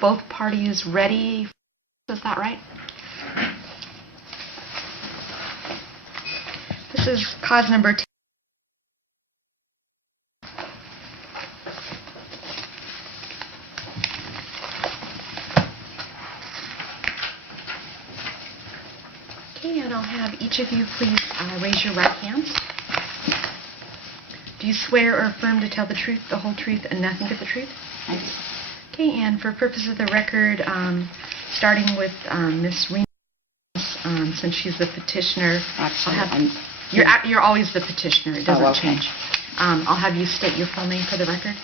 both parties ready? Is that right? This is cause number 2. Okay, and I'll have each of you please raise your right hands. Do you swear or affirm to tell the truth, the whole truth, and nothing but the truth? I do. Okay, and for purposes of the record, starting with Ms. Remus, since she's the petitioner, Actually, you're always the petitioner. It doesn't okay. change. I'll have you state your full name for the record.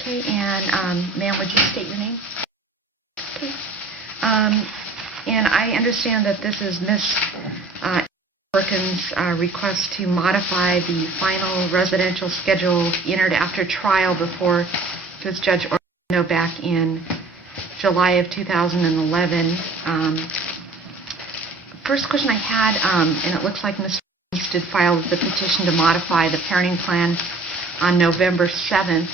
Okay, and ma'am, would you state your name? Okay. And I understand that this is Ms. Perkins' request to modify the final residential schedule entered after trial before Judge Orlando back in July of 2011. First question I had, and it looks like Ms. Perkins did file the petition to modify the parenting plan on November 7th.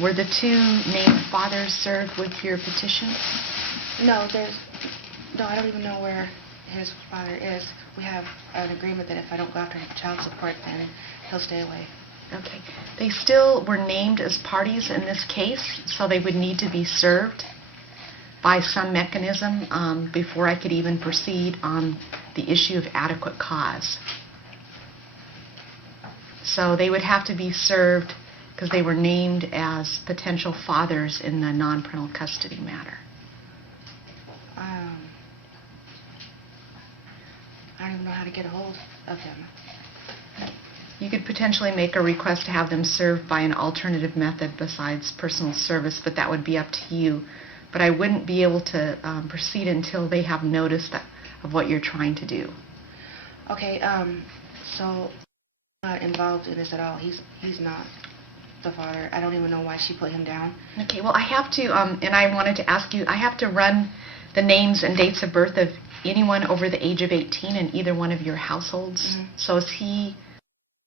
Were the 2 named fathers served with your petition? No, I don't even know where his father is. We have an agreement that if I don't go after child support, then he'll stay away. Okay. They still were named as parties in this case, so they would need to be served by some mechanism before I could even proceed on the issue of adequate cause. So they would have to be served because they were named as potential fathers in the non-parental custody matter. I don't even know how to get a hold of him. You could potentially make a request to have them served by an alternative method besides personal service, but that would be up to you. But I wouldn't be able to proceed until they have notice of what you're trying to do. Okay, so not involved in this at all. He's not the father. I don't even know why she put him down. Okay, well, I have to, and I wanted to ask you, I have to run the names and dates of birth of anyone over the age of 18 in either one of your households. Mm-hmm. So is he,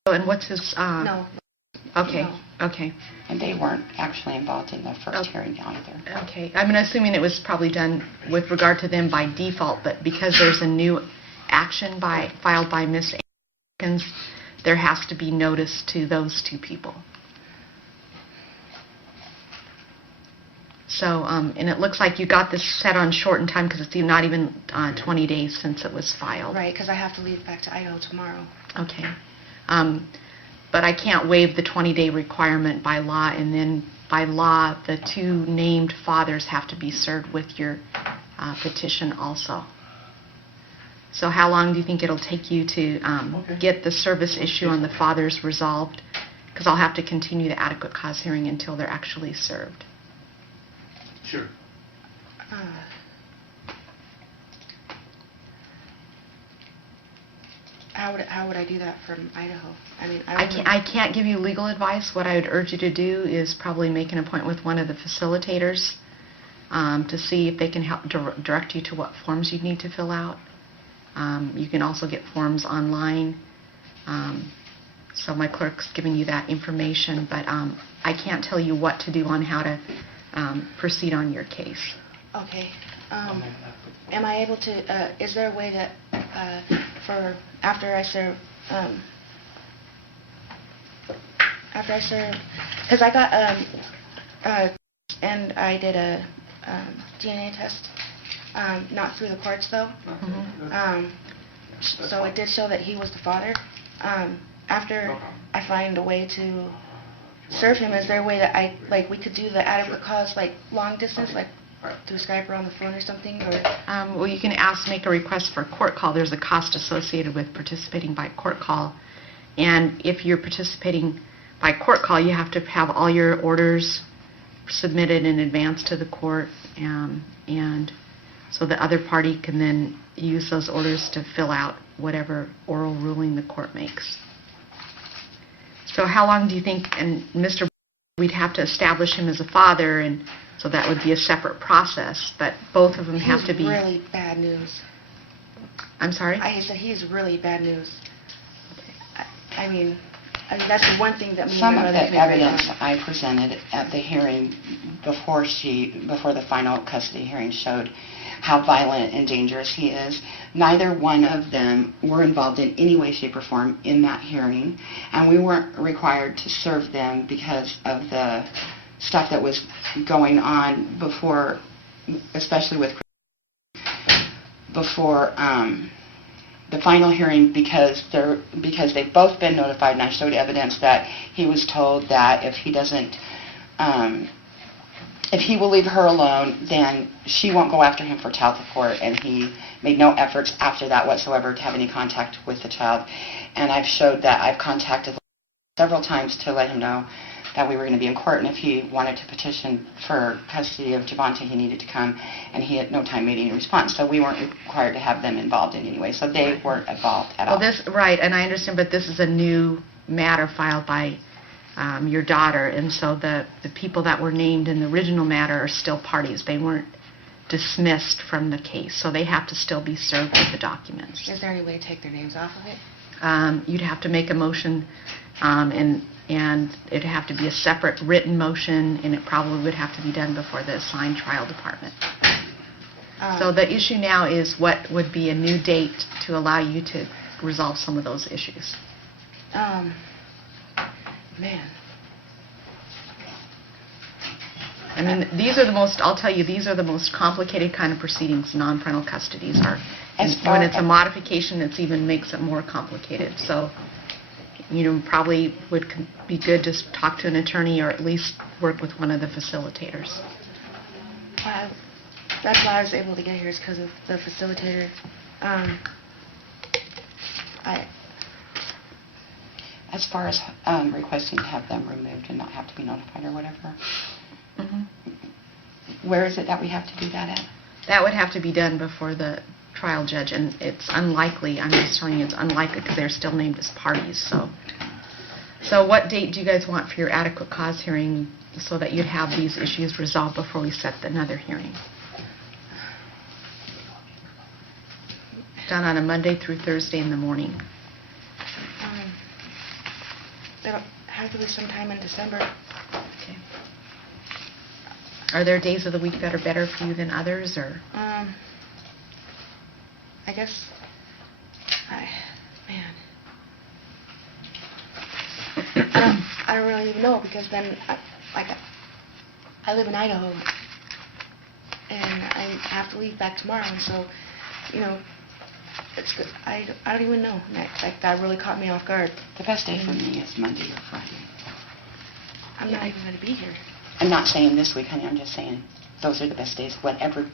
and what's his... No. Okay, no. Okay. And they weren't actually involved in the first hearing either. Okay, I'm assuming it was probably done with regard to them by default, but because there's a new action filed by Ms. Atkins, there has to be notice to those 2 people. So, and it looks like you got this set on short in time because it's not even 20 days since it was filed. Right, because I have to leave back to Idaho tomorrow. Okay. But I can't waive the 20-day requirement by law, and then by law, the 2 named fathers have to be served with your petition also. So how long do you think it'll take you to get the service issue on the fathers resolved? Because I'll have to continue the adequate cause hearing until they're actually served. Sure. How would I do that from Idaho? I mean, I can't give you legal advice. What I would urge you to do is probably make an appointment with one of the facilitators to see if they can help direct you to what forms you need to fill out. You can also get forms online. So my clerk's giving you that information, but I can't tell you what to do on how to proceed on your case. Okay. Am I able to, is there a way that, for after I serve, because I got, and I did a DNA test, not through the courts though. Mm-hmm. So it did show that he was the father. After I find a way to serve him, is there a way that we could do the adequate cause, long distance, through Skype or on the phone or something? Or well, you can make a request for a court call. There's a cost associated with participating by court call. And if you're participating by court call, you have to have all your orders submitted in advance to the court, and so the other party can then use those orders to fill out whatever oral ruling the court makes. So how long do you think, and Mr. we'd have to establish him as a father, and so that would be a separate process, but both of them have to be... He's really bad news. I'm sorry? I said he's really bad news. Okay. I mean, I mean, that's the one thing that me and Some my of brothers the may agree evidence on. I presented at the hearing before the final custody hearing showed how violent and dangerous he is. Neither one of them were involved in any way, shape, or form in that hearing, and we weren't required to serve them because of the stuff that was going on before, especially with before the final hearing, because they've both been notified, and I showed evidence that he was told that if he doesn't, if he will leave her alone, then she won't go after him for child support, and he made no efforts after that whatsoever to have any contact with the child. And I've showed that I've contacted him several times to let him know that we were going to be in court, and if he wanted to petition for custody of Javante, he needed to come, and he at no time made any response. So we weren't required to have them involved in any way. So they weren't involved at all. Well, right, and I understand, but this is a new matter filed by your daughter, and so the people that were named in the original matter are still parties. They weren't dismissed from the case, so they have to still be served with the documents. Is there any way to take their names off of it? You'd have to make a motion, and it'd have to be a separate written motion, and it probably would have to be done before the assigned trial department. So the issue now is what would be a new date to allow you to resolve some of those issues. Man. I mean, these are the most, I'll tell you, these are the most complicated kind of proceedings non-parental custodies are. And when it's a modification, it even makes it more complicated. So, probably would be good to talk to an attorney or at least work with one of the facilitators. That's why I was able to get here, is because of the facilitator. As far as requesting to have them removed and not have to be notified or whatever, where is it that we have to do that at? That would have to be done before the trial judge, and it's unlikely, I'm just telling you, it's unlikely because they're still named as parties. So what date do you guys want for your adequate cause hearing so that you'd have these issues resolved before we set another hearing? Done on a Monday through Thursday in the morning. It'll have to be sometime in December. Okay. Are there days of the week that are better for you than others, or? I guess, man. I don't really even know, because then, I live in Idaho, and I have to leave back tomorrow, and so, it's good. I don't even know. That really caught me off guard. The best day for me is Monday or Friday. I'm not even going to be here. I'm not saying this week, honey. I'm just saying those are the best days, whatever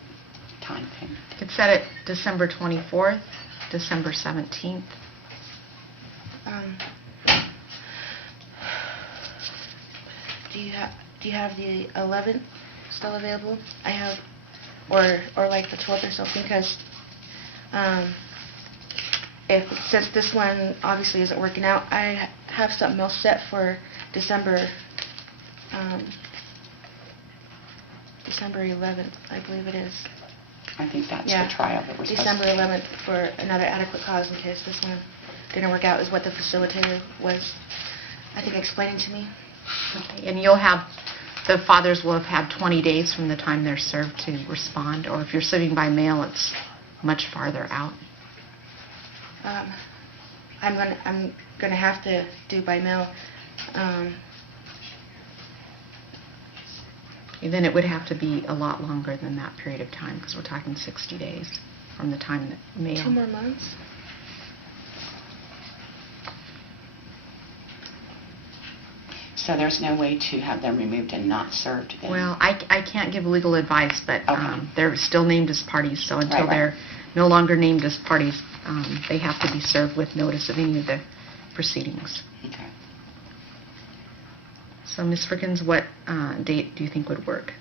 time frame. You could set it December 24th, December 17th. Do you have the 11th still available? I have, or like the 12th or something, because since this one obviously isn't working out, I have something else set for December 11th, I believe it is. I think that's the trial that we're December 11th for another adequate cause in case this one didn't work out, is what the facilitator was, I think, explaining to me. Okay. And you'll have, the fathers will have had 20 days from the time they're served to respond, or if you're serving by mail, it's much farther out. I'm gonna have to do by mail. Then it would have to be a lot longer than that period of time, because we're talking 60 days from the time that mail. 2 more months? So there's no way to have them removed and not served? Well, I can't give legal advice, but they're still named as parties, so until Right. they're no longer named as parties, they have to be served with notice of any of the proceedings. Okay. So, Ms. Frickens, what date do you think would work?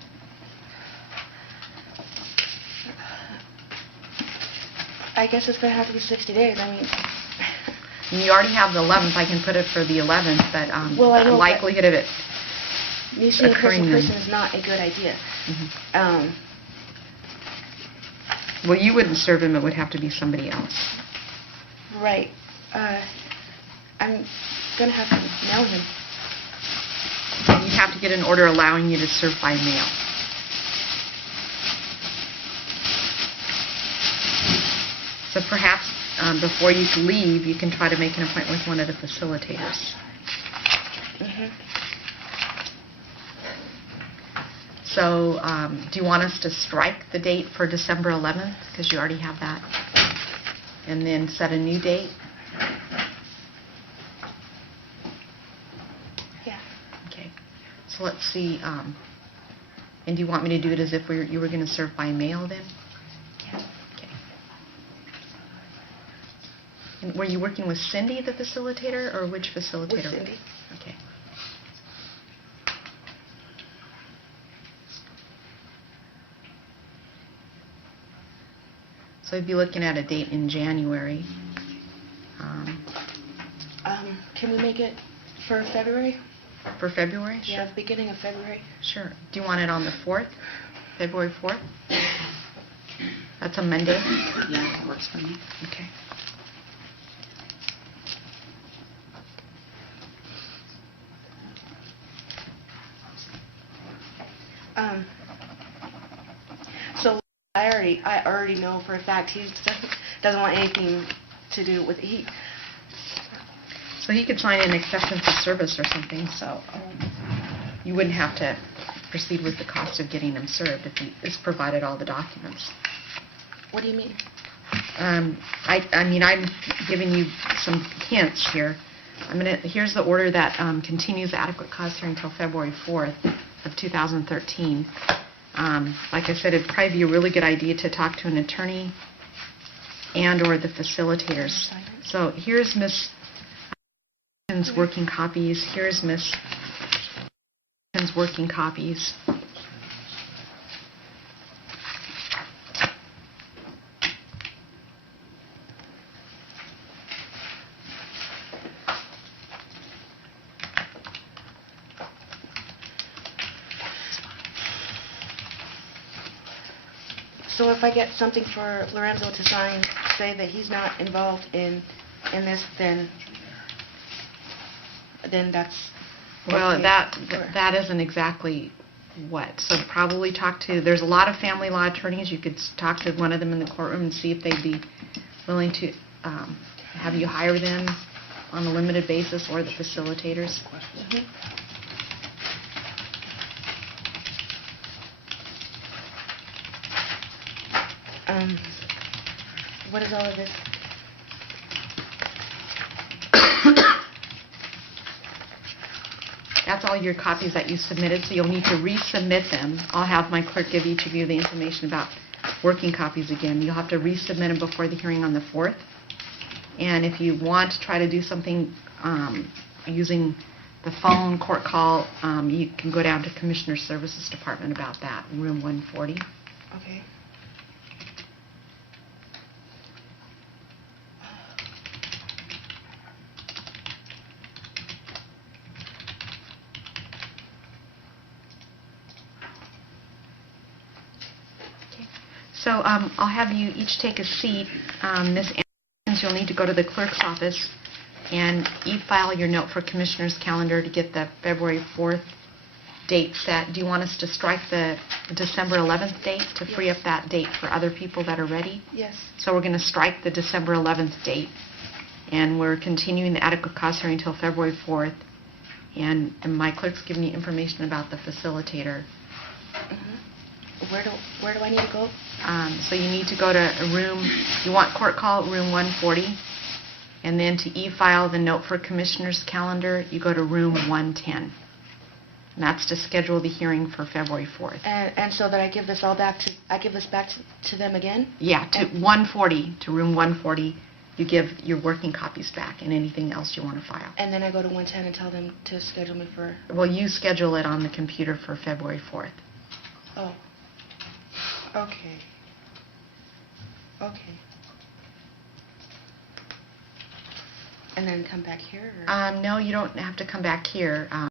I guess it's going to have to be 60 days. I mean... You already have the 11th. I can put it for the 11th, but well, I know, the likelihood of it me seeing a occurring person is not a good idea. Mm-hmm. Well, you wouldn't serve him. It would have to be somebody else. Right. I'm gonna have to mail him. And you have to get an order allowing you to serve by mail. So perhaps before you leave, you can try to make an appointment with one of the facilitators. Mhm. So do you want us to strike the date for December 11th, because you already have that, and then set a new date? Yeah. Okay. So let's see. And do you want me to do it as if you were going to serve by mail then? Yeah. Okay. And were you working with Cindy, the facilitator, or which facilitator? With Cindy. Okay. So I'd be looking at a date in January. Can we make it for February? For February? Yeah, beginning of February. Sure. Do you want it on the 4th? February 4th? That's a Monday? Yeah, that works for me. Okay. So I already know for a fact he doesn't want anything to do with he. So he could sign an acceptance of service or something, so you wouldn't have to proceed with the cost of getting him served if he has provided all the documents. What do you mean? I mean, I'm giving you some hints here. Here's the order that continues adequate cause hearing until February 4th of 2013. Like I said, it'd probably be a really good idea to talk to an attorney and or the facilitators. So here's Miss working copies. Here's Miss working copies. So if I get something for Lorenzo to sign, say that he's not involved in this, then that's Well, okay, or- that isn't exactly what. So probably there's a lot of family law attorneys. You could talk to one of them in the courtroom and see if they'd be willing to have you hire them on a limited basis, or the facilitators. Mhm. What is all of this? That's all your copies that you submitted, so you'll need to resubmit them. I'll have my clerk give each of you the information about working copies again. You'll have to resubmit them before the hearing on the 4th. And if you want to try to do something using the phone court call, you can go down to Commissioner Services Department about that, room 140. Okay. So I'll have you each take a seat. Ms. Anderson, you'll need to go to the clerk's office and e-file your note for Commissioner's calendar to get the February 4th date set. Do you want us to strike the December 11th date to free up that date for other people that are ready? Yes. So we're going to strike the December 11th date, and we're continuing the adequate cause hearing until February 4th. And my clerk's giving you information about the facilitator. Mm-hmm. Where do I need to go? So you need to go to a room, you want court call room 140, and then to e-file the note for Commissioner's calendar, you go to room 110. And that's to schedule the hearing for February 4th. And so that I give this all back to them again? Yeah, to 140, to room 140, you give your working copies back and anything else you want to file. And then I go to 110 and tell them to schedule me for... Well, you schedule it on the computer for February 4th. Oh. Okay. Okay. And then come back here? Or? No, you don't have to come back here.